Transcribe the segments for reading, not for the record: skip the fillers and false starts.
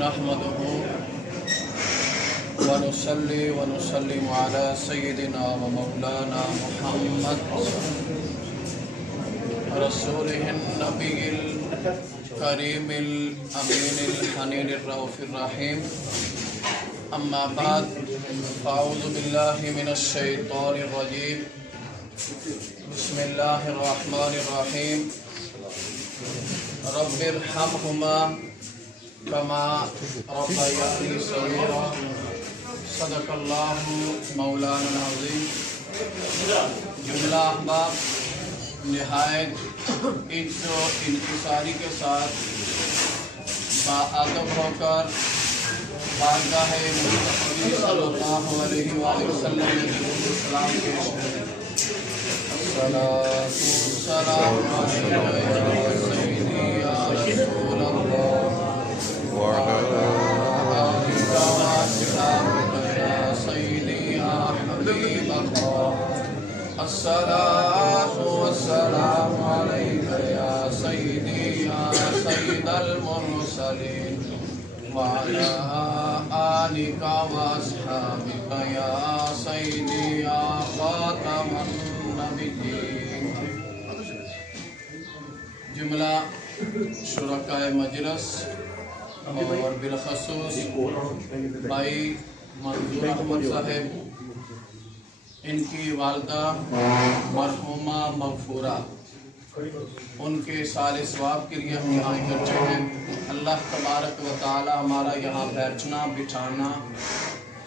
नहमदुहु व नुसल्ली व नुसल्लिमु अला सय्यिदिना व मौलाना मुहम्मद रसूलिहिन नबिय्यिल करीमिल अमीनिल हनीनिर रऊफिर रहीम। अम्मा बाद फ़अऊज़ु बिल्लाहि मिनश शैतानिर रजीम। बिस्मिल्लाहिर रहमानिर रहीम। रब्बिरहमहुमा कमा रब्बयानी सगीरा। सदक़ल्लाहु मौलाना अज़ीम। जुमला अहबाब निहायत इज़्ज़ो इंकिसारी के साथ बाअदब होकर बारगाह मुस्तफ़ा सल्लल्लाहु अलैहि वसल्लम में सलाम पेश करें। अस्सलातु वस्सलामु अलैका या सय्यदी या रसूल अल्लाह व अला आलिका व अस्हाबिका या सय्यदी या हबीब अल्लाह। अस्सलातु वस्सलामु अलैका या सय्यदी या सय्यदल मुरसलीन व अला आलिका व अस्हाबिका या सय्यदी या खातमन नबिय्यीन। जुमला शुरकाए मजलिस और बिलखसूस भाई मंजूर अहमद साहब, इनकी वालदा मरहुमा मगफूरा, उनके साले सवाब के लिए हम यहाँ इकट्ठे हैं। अल्लाह तबारक व तआला हमारा यहाँ बैठना बिठाना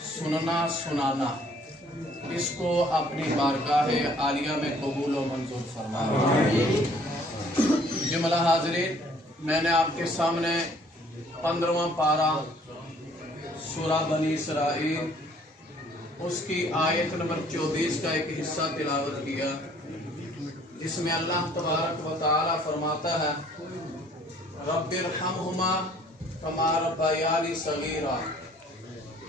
सुनना सुनाना इसको अपनी बारगाह आलिया में कबूल व मंजूर फरमाए। जुमला हाज़रीन, मैंने आपके सामने 15वां पारा सूरा बनी इसराइल उसकी आयत नंबर 24 का एक हिस्सा तिलावत किया, जिसमें अल्लाह तबारक व तआला फरमाता है रब्बिरहमहुमा कमा रब्बयानी सगीरा।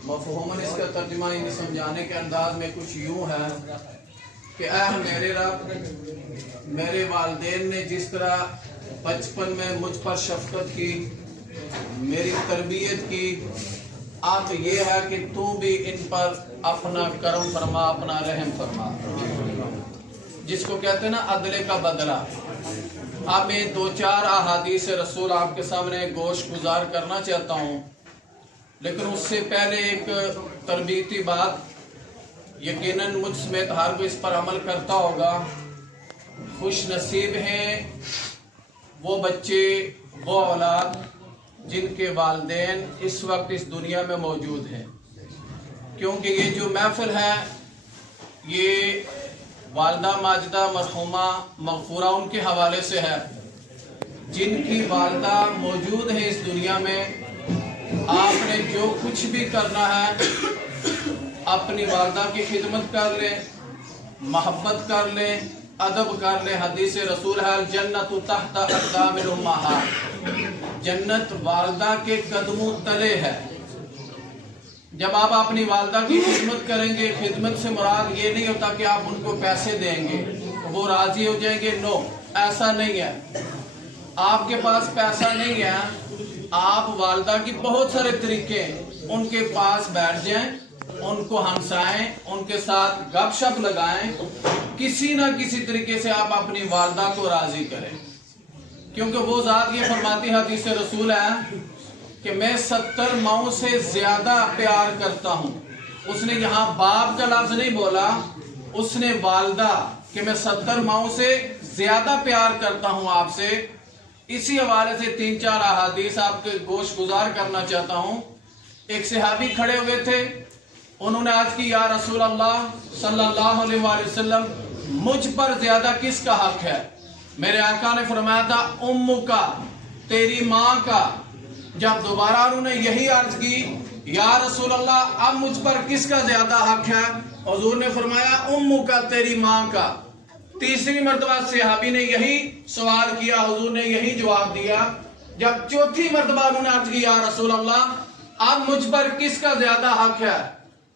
मफ़हूमन इसका तर्जुमा इन्हें समझाने के अंदाज में कुछ यूँ है कि ऐ मेरे रब, मेरे वालिदैन ने जिस तरह बचपन में मुझ पर शफ़क़त की, मेरी तरबियत की, अब ये है कि तू भी इन पर अपना करम फरमा, अपना रहम फरमा, जिसको कहते हैं ना अदले का बदला। अब मैं 2-4 अहादीस रसूल आपके सामने गोश गुजार करना चाहता हूँ, लेकिन उससे पहले एक तरबीती बात, यकीनन मुझ समेत हर कोई इस पर अमल करता होगा। खुश नसीब हैं वो बच्चे, वो औलाद जिनके वालिदैन इस वक्त इस दुनिया में मौजूद हैं, क्योंकि ये जो महफिल है ये वालदा माजिदा मरहुमा मगफूरा उनके हवाले से है, जिनकी वालदा मौजूद है इस दुनिया में। आपने जो कुछ भी करना है अपनी वालदा की खिदमत कर लें, मोहब्बत कर लें, अदब कर लें। हदीस रसूल है जन्नतु तहत अक़दामिल उम्महात, जन्नत वालदा के कदमों तले है। जब आप अपनी वालदा की खिदमत करेंगे, खिदमत से मुराद ये नहीं होता कि आप उनको पैसे देंगे वो राजी हो जाएंगे, नो, ऐसा नहीं है। आपके पास पैसा नहीं है, आप वालदा की बहुत सारे तरीके हैं, उनके पास बैठ जाएं, उनको हंसाएं, उनके साथ गपशप लगाएं, किसी ना किसी तरीके से आप अपनी वालदा को राजी करें, क्योंकि वो ज़ात ये फरमाती हदीस रसूल है कि मैं 70 माओं से ज्यादा प्यार करता हूँ। उसने यहाँ बाप का लफ्ज नहीं बोला, उसने वालदा कि मैं 70 माओं से ज्यादा प्यार करता हूँ आपसे। इसी हवाले से 3-4 अहादीस आपके गोश गुजार करना चाहता हूँ। एक सहाबी खड़े हुए थे, उन्होंने आज की या रसूल अल्लाह सल्लल्लाहु अलैहि वसल्लम, मुझ पर ज्यादा किसका हक है? मेरे आका ने फरमाया था उम्मु का, तेरी माँ का। जब दोबारा उन्होंने यही अर्ज की या रसूल अल्लाह अब मुझ पर किसका ज्यादा हक है? हुजूर ने फरमाया उम्मु का, तेरी माँ का। तीसरी मर्तबा सहाबी ने यही सवाल किया, हुजूर ने यही जवाब दिया। जब चौथी मर्तबा उन्होंने अर्ज की या रसूल अल्लाह अब मुझ पर किसका ज्यादा हक है?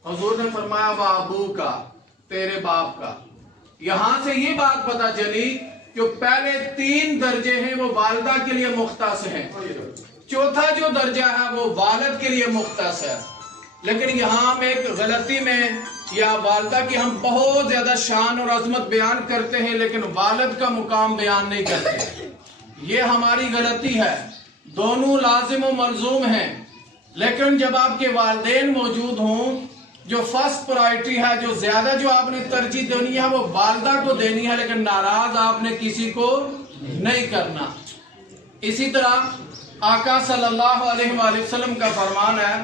हुजूर ने फरमाया व अबू का, तेरे बाप का। यहां से ये बात पता चली जो पहले 3 दर्जे हैं वो वालिदा के लिए मुख्तास हैं। चौथा जो दर्जा है वो वालिद के लिए मुख्तस है। लेकिन यहाँ हम एक गलती में या वालिदा की हम बहुत ज्यादा शान और अजमत बयान करते हैं, लेकिन वालिद का मुकाम बयान नहीं करते। ये हमारी गलती है। दोनों लाजिम और मलजूम हैं, लेकिन जब आपके वालिदैन मौजूद हों, जो फर्स्ट प्रायोरिटी है, जो ज्यादा जो आपने तरजीह देनी है वो वालिदा को देनी है, लेकिन नाराज आपने किसी को नहीं करना। इसी तरह आका सल्लल्लाहु अलैहि वसल्लम का फरमान है,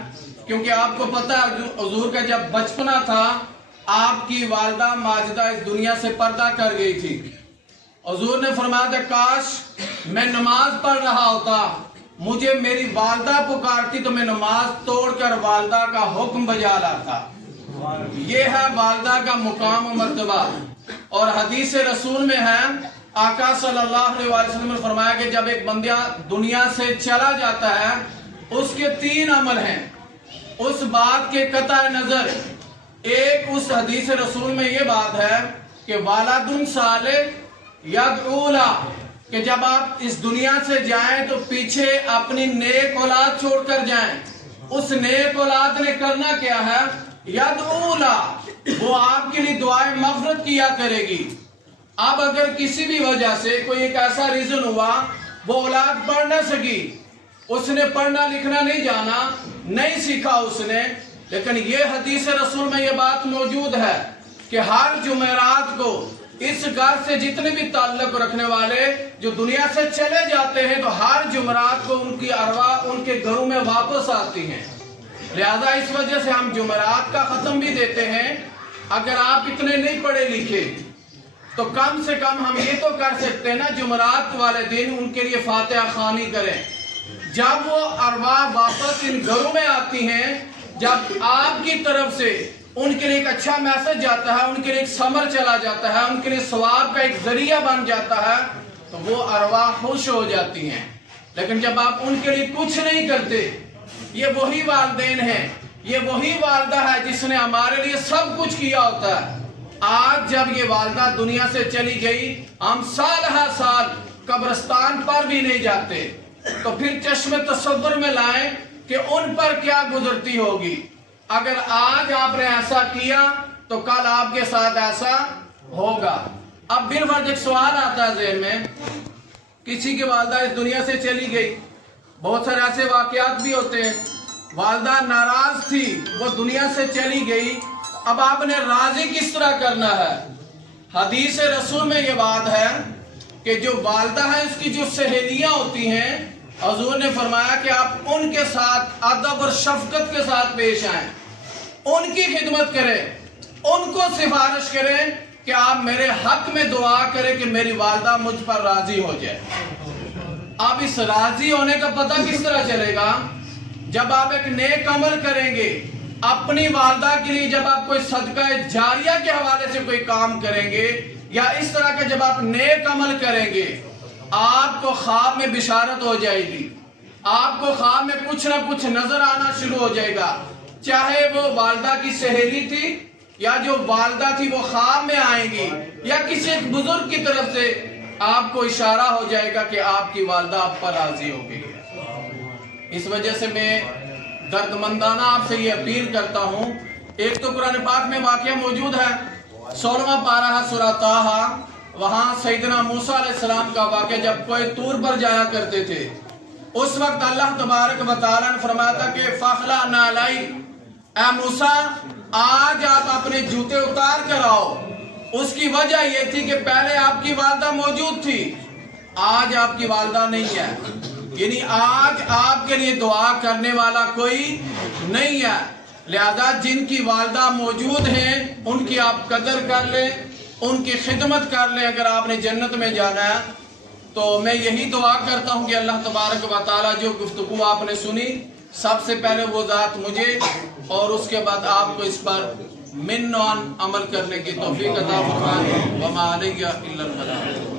क्योंकि आपको पता है हुजूर का जब बचपना था आपकी वालिदा माजिदा इस दुनिया से पर्दा कर गई थी। हुजूर ने फरमाया था काश मैं नमाज पढ़ रहा होता, मुझे मेरी वालिदा पुकारती तो मैं नमाज तोड़कर वालिदा का हुक्म बजा लाता। ये है वालिदा का मुकाम और मर्तबा। और हदीस रसूल में है आका सल्लल्लाहु अलैहि वसल्लम ने फरमाया कि जब एक बंदा दुनिया से चला जाता है उसके 3 अमल हैं। उस बात के कता नजर एक उस हदीस रसूल में ये बात है कि वालदुन सालिह यदऊला, कि जब आप इस दुनिया से जाएं तो पीछे अपनी नेक औलाद छोड़कर जाएं। उस नेक औलाद ने करना क्या है? यदऊला, वो आपके लिए दुआएं मग़फ़िरत किया करेगी। अब अगर किसी भी वजह से कोई एक ऐसा रीजन हुआ वो औलाद पढ़ ना सकी, उसने पढ़ना लिखना नहीं जाना, नहीं सीखा उसने, लेकिन ये हदीस रसूल में ये बात मौजूद है कि हर जुमेरात को इस घर से जितने भी ताल्लुक रखने वाले जो दुनिया से चले जाते हैं तो हर जुमेरात को उनकी अरवा उनके घरों में वापस आती हैं। लिहाजा इस वजह से हम जुमेरात का खत्म भी देते हैं। अगर आप इतने नहीं पढ़े लिखे तो कम से कम हम ये तो कर सकते हैं ना, जुमेरात वाले दिन उनके लिए फातिहा खानी करें। जब वो अरवा वापस इन घरों में आती हैं, जब आपकी तरफ से उनके लिए एक अच्छा मैसेज जाता है, उनके लिए एक समर चला जाता है, उनके लिए सवाब का एक जरिया बन जाता है, तो वो अरवा खुश हो जाती हैं। लेकिन जब आप उनके लिए कुछ नहीं करते, ये वही वालिदैन हैं, ये वही वालिदा है जिसने हमारे लिए सब कुछ किया होता है। आज जब ये वालिदा दुनिया से चली गई, हम साल हर साल कब्रिस्तान पर भी नहीं जाते, तो फिर चश्मे तसव्वुर में लाएं कि उन पर क्या गुजरती होगी। अगर आज आपने ऐसा किया तो कल आपके साथ ऐसा होगा। अब फिर वर्ज एक सवाल आता है ज़हन में, किसी की वालिदा इस दुनिया से चली गई, बहुत सारे ऐसे वाकयात भी होते हैं, वालिदा नाराज थी, वो दुनिया से चली गई, अब आपने राजी किस तरह करना है? हदीस रसूल में ये बात है कि जो वालिदा है उसकी जो सहेलियां होती हैं, हुजूर ने फरमाया कि आप उनके साथ अदब और शफकत के साथ पेश आएं, उनकी खिदमत करें, उनको सिफारिश करें कि आप मेरे हक में दुआ करें कि मेरी वालिदा मुझ पर राजी हो जाए। अब इस राजी होने का पता किस तरह चलेगा? जब आप एक नेक अमल करेंगे अपनी वालिदा के लिए, जब आप कोई सदका जारिया के हवाले से कोई काम करेंगे या इस तरह के जब आप नेक अमल करेंगे, आपको ख्वाब में बिशारत हो जाएगी, आपको ख्वाब में कुछ ना कुछ नजर आना शुरू हो जाएगा। चाहे वो वालिदा की सहेली थी या जो वालिदा थी वो ख्वाब में आएंगी, या किसी एक बुजुर्ग की तरफ से आपको इशारा हो जाएगा कि आपकी वालिदा आप पर राजी हो गई है। इस वजह से मैं दर्दमंदाना आपसे ये अपील करता हूँ। एक तो कुरान पाक में वाकया मौजूद है, 16वां पारा है सूरह ताहा, वहां सैयदना मूसा अलैहिस्सलाम का वाकया, जब कोई तूर पर जाया करते थे, उस वक्त अल्लाह तबारक व तआला ने फरमाया था कि फखला नालाई, ऐ मूसा आज आप अपने जूते उतार कर आओ। उसकी वजह यह थी कि पहले आपकी वालिदा मौजूद थी, आज आपकी वालिदा नहीं है, यानी आज आपके लिए दुआ करने वाला कोई नहीं है। लिहाजा जिनकी वालिदा मौजूद हैं उनकी आप कदर कर लें, उनकी खिदमत कर लें। अगर आपने जन्नत में जाना है तो मैं यही दुआ करता हूँ कि अल्लाह तबारक व तआला जो गुफ्तगू आपने सुनी, सबसे पहले वो ज़ात मुझे और उसके बाद आपको इस पर मिन्नान अमल करने की तौफीक अता फरमाए। व मा अलैया इल्लल बलाग।